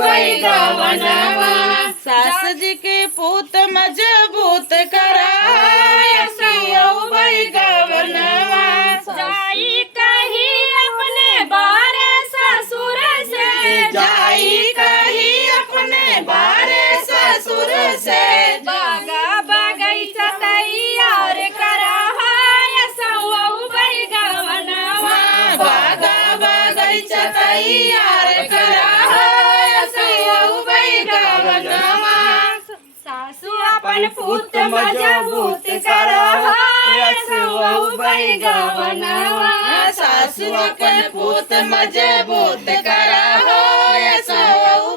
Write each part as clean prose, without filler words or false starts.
वही गवनवा सास जी के पूत मजबूत करा वही गवनवा जाई कही अपने बारे ससुर से जाई कही अपने बारे ससुर से बागा बगैचा तैयार करा वही गवनवा बागा बगैचा तैयार करा वही गवनवा सासू अपन पुत मजबूत करा वही गवनवा सासु अपन पूत मजबूत करा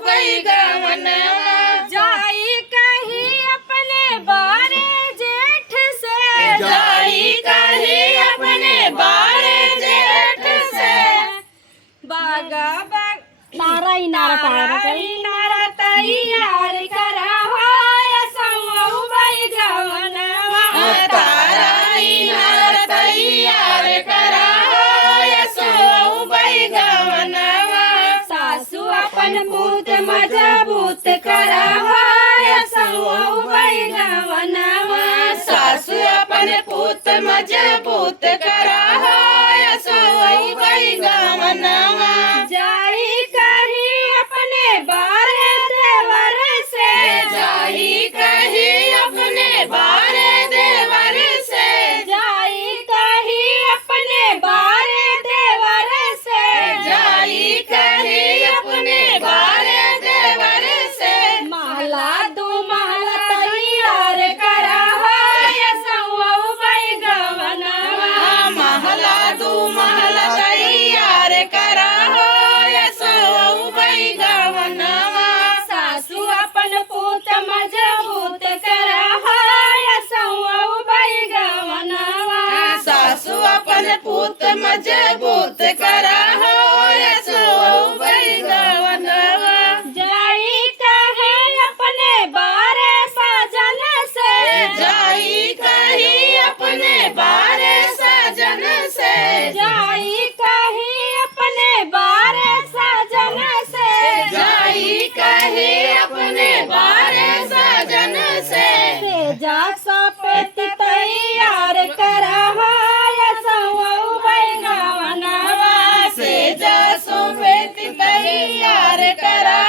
वही गवनवा जाई कही अपने बारे जेठ से जाई कही अपने बारे जेठ से बागा बाग नाराई नारा तैयार करा वही गवनवा ताराई नार तैयार करा वही गवनवा सासू अपन पुत मजबूत करा वही गवनवा सासु अपन पूत मजबूत करा वही गवनवा जाई कही अपने बारे देवर से जाई कही अपने बारे देवर से जाई कही अपने बारे देवर से जाई कही अपने बारे देवर से महला दो महला तैयार करा वही गवनवा महला दू महला तैयार करा वही गवनवा सासू अपन पुत मजबूत करा वही गवनवा सासु अपन पूत मजबूत करा वही गवनवा जाई कहे अपने बारे सजन से जाई कही अपने बारे सजन से जाई कही अपने बारे सजन से जाई कही अपने बारे सजन से जा सपेत तैयार करा वही गवनवा से जा सुपेत तैयार करा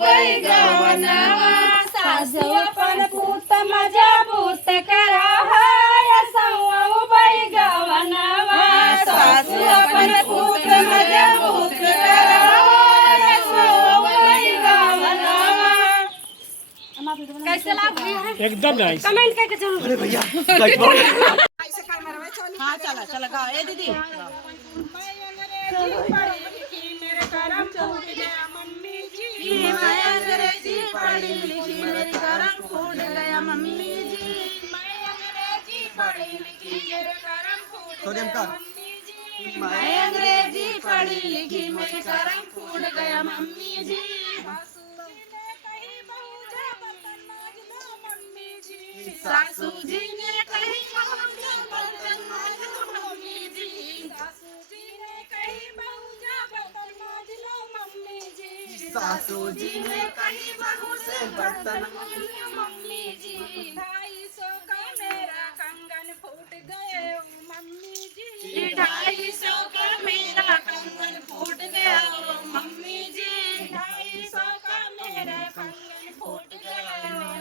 वही गवनवा सासू अपन पुत मजबूत करा वही गवनवा सासु अपन पूत मजबूत करा वही गवनवा कैसे लगा एकदम नाइस। कमेंट करके जरूर हाँ चला चला गा ए दीदी मैं अंग्रेजी पढ़ी लिखी मेरी करम फूट गया मम्मी जी मैं अंग्रेजी पढ़ी लिखी मेरे करम फूट गया मम्मी जी मैं अंग्रेजी पढ़ी लिखी मेरे करम फूट गया मम्मी जी सासू जी ने कही बर्तन मांज लो मम्मी जी सासू जी ने कही बर्तन मांज लो मम्मी जी सासू जी ने कही बहू से बर्तन मांज लो मम्मी जी 250 का मेरा कंगन फूट गए मम्मी जी 250 का मेरा कंगन फूट गया मम्मी जी 250 का मेरा कंगन फूट गया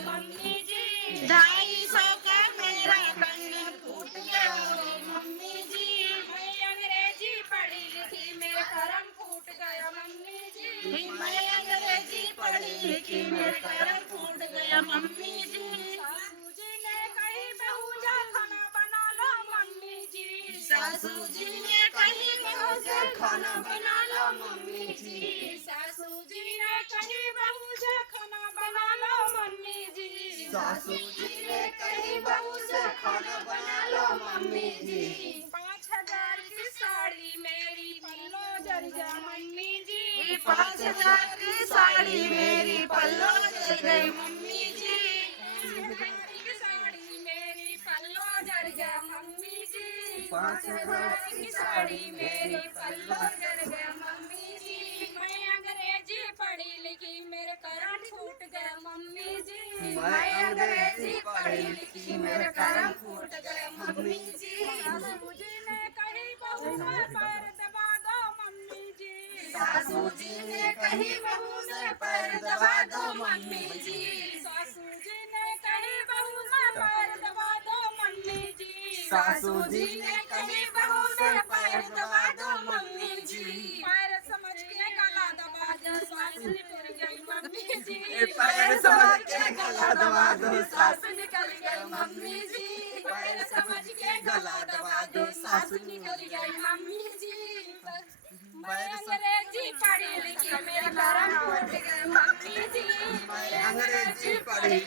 मम्मी जी 250 का मेरा कंगन फूट गया मम्मी जी मैं अंग्रेजी पढ़ी लिखी मेरे करम फूट गया मम्मी जी मैं अंग्रेजी पढ़ी लिखी मेरे करम फूट गया मम्मी जी सासू जी ने कही बहू जा खाना बना लो मम्मी जी सासू जी ने कही बहू जा खाना बना लो मम्मी जी सासू जी ने कही बहू जा खाना बना लो मम्मी जी सासू जी ने कही बहू से खाना बना लो मम्मी जी 5000 की साड़ी मेरी पल्लो जल जा मम्मी जी 5000 की साड़ी मेरी पल्लो जल गई मम्मी जी 5000 की साड़ी मेरी पल्लो जल गया मम्मी जी 5000 की साड़ी मेरी पल्लो जल गया मम्मी जी मैं अंग्रेजी मम्मी जी। मैं अंग्रेजी पढ़ी लिखी मेरे कर्म फूट गए मम्मी जी। सासू जी ने कही बहू से पैर दबा दो मम्मी जी। सासू जी ने कही बहू से पैर दबा दो मम्मी जी। सासू जी ने कही बहू से पैर दबा दो मम्मी जी। सासू जी ने कही बहू से पैर दबा दो मम्मी जी। पैर समझ के गला दबा दो सास निकल गई मम्मी जी। पैर समझ के गला दबा दो सास निकल गई मम्मी जी। पैर समझ के गला दबा दो सास निकल गई मम्मी जी। मैं पैर अंग्रेजी पढ़ी लिखी मेरे कर्म फूट गए मम्मी जी। मैं अंग्रेजी पढ़ी